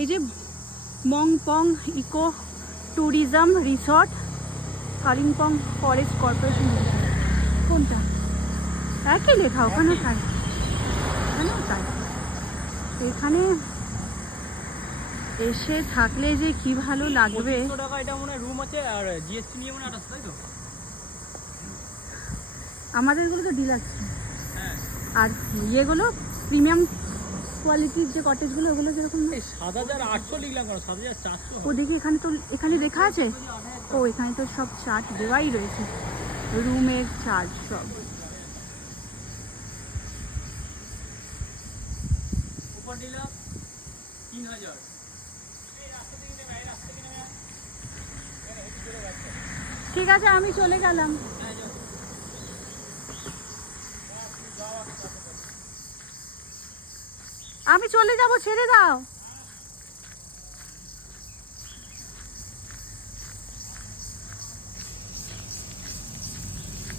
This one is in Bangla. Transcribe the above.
এই যে Mongpong eco tourism resort, Kalimpong forest corporation. কোনটা? একই লেখা, ওখানেও তাই, এখানেও তাই। এখানে এসে থাকলে যে কি ভালো লাগবে। আমাদেরগুলো তো ডিলাক্স, আর ইয়েগুলো প্রিমিয়াম কোয়ালিটির যে কটেজগুলো ওগুলো কিরকম? ৭,৮০০ লিখলাম কেন, ৭,৪০০। ও দেখি এখানে তো, এখানে লেখা আছে। ও এখানে তো সব চার্ট দেওয়াই রয়েছে, রুমের চার্জ সব। ঠিক আছে, আমি চলে গেলাম। আমি চলে যাব, ছেড়ে দাও।